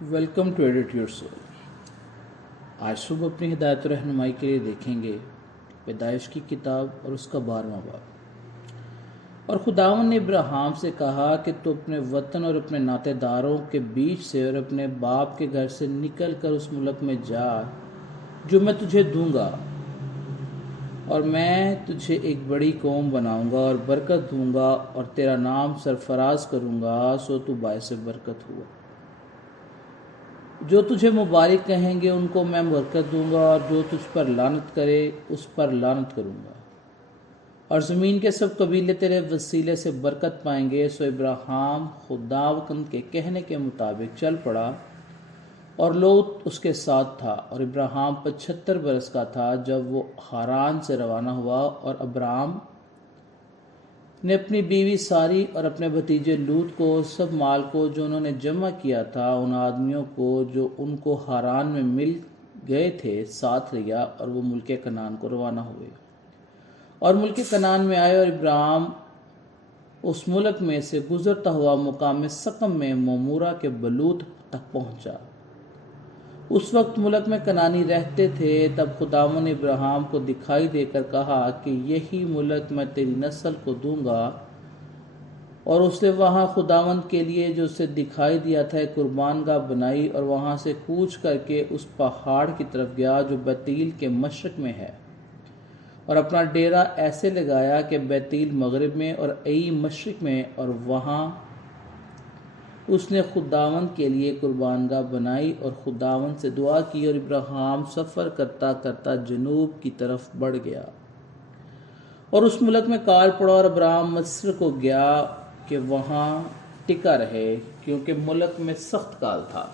Welcome to edit your soul. आज सुबह अपनी हिदायत और रहनुमाई के लिए देखेंगे पैदाइश की किताब और उसका 12वां बाब। और खुदावन ने इब्राहिम से कहा कि तू अपने वतन और अपने नातेदारों के बीच से और अपने बाप के घर से निकल कर उस मुल्क में जा जो मैं तुझे दूंगा, और मैं तुझे एक बड़ी कौम बनाऊंगा और बरकत दूंगा और तेरा नाम सरफराज करूंगा, सो तू बायसे बरकत हुआ। जो तुझे मुबारक कहेंगे उनको मैं बरकत दूंगा, और जो तुझ पर लानत करे उस पर लानत करूंगा, और ज़मीन के सब कबीले तेरे वसीले से बरकत पाएंगे। सो इब्राहिम खुदावंद के कहने के मुताबिक चल पड़ा, और लोत उसके साथ था। और इब्राहिम 75 बरस का था जब वो हारान से रवाना हुआ। और अब्राम ने अपनी बीवी सारी और अपने भतीजे लूत को, सब माल को जो उन्होंने जमा किया था, उन आदमियों को जो उनको हारान में मिल गए थे, साथ लिया, और वो मुल्क कनान को रवाना हुए। और मुल्क कनान में आए, और इब्राहिम उस मुल्क में से गुजरता हुआ मुकाम सकम में ममूरा के बलूत तक पहुंचा। उस वक्त मुल्क में कनानी रहते थे। तब खुदावन ने इब्राहिम को दिखाई देकर कहा कि यही मुल्क मैं तेरी नस्ल को दूंगा। और उसने वहां खुदावन के लिए जो उसे दिखाई दिया था एक कुर्बानगाह बनाई, और वहां से कूच करके उस पहाड़ की तरफ गया जो बैतूल के मशरक में है, और अपना डेरा ऐसे लगाया कि बैतूल मगरिब में और ऐई मशरक में, और वहां उसने खुदावन के लिए कुर्बानगाह बनाई और खुदावन से दुआ की। और इब्राहिम सफ़र करता करता जनूब की तरफ बढ़ गया और उस मुल्क में काल पड़ा। और इब्राहिम मिस्र को गया कि वहाँ टिका रहे, क्योंकि मुल्क में सख्त काल था।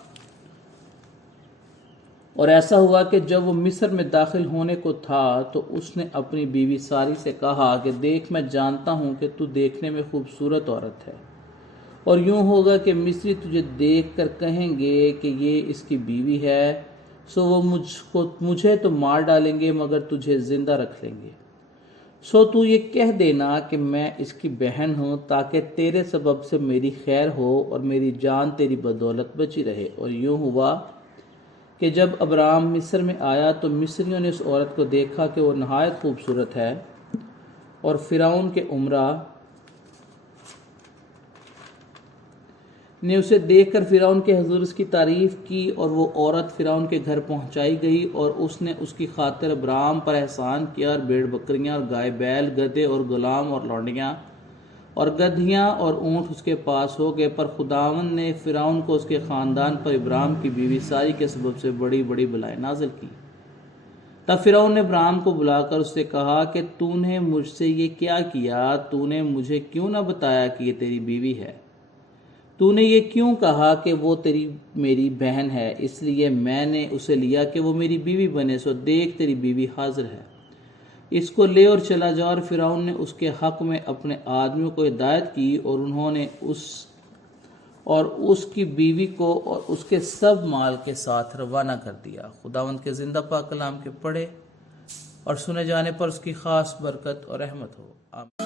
और ऐसा हुआ कि जब वो मिस्र में दाखिल होने को था, तो उसने अपनी बीवी सारी से कहा कि देख, मैं जानता हूँ कि तू देखने में खूबसूरत औरत है, और यूं होगा कि मिस्री तुझे देखकर कहेंगे कि ये इसकी बीवी है, सो वो मुझे तो मार डालेंगे मगर तुझे जिंदा रख लेंगे। सो तू ये कह देना कि मैं इसकी बहन हूँ, ताकि तेरे सबब से मेरी खैर हो और मेरी जान तेरी बदौलत बची रहे। और यूं हुआ कि जब अब्राम मिस्र में आया, तो मिस्रियों ने उस औरत को देखा कि वो नहायत खूबसूरत है, और फिरौन के उमरा ने उसे देखकर फिरौन के हुजूर उसकी तारीफ की। और वो औरत फिरौन के घर पहुंचाई गई, और उसने उसकी खातिर अब्राम पर एहसान किया, और भेड़ बकरियां और गाय बैल, गधे और गुलाम और लौंडियां और गधियां और ऊंट उसके पास हो गए। पर खुदावन ने फिरौन को उसके ख़ानदान पर इब्राहिम की बीवी सारी के सबब से बड़ी बड़ी बलाएं नाजिल की। तब फिरौन ने इब्राहिम को बुलाकर उससे कहा कि तूने मुझसे ये क्या किया? तूने मुझे क्यों न बताया कि ये तेरी बीवी है? तूने ये क्यों कहा कि वो मेरी बहन है? इसलिए मैंने उसे लिया कि वो मेरी बीवी बने। सो देख, तेरी बीवी हाजिर है, इसको ले और चला जा। और फिरौन ने उसके हक में अपने आदमियों को हिदायत की, और उन्होंने उसकी बीवी को और उसके सब माल के साथ रवाना कर दिया। खुदावंद के जिंदा पाक कलाम के पढ़े और सुने जाने पर उसकी खास बरकत और रहमत हो। आमीन।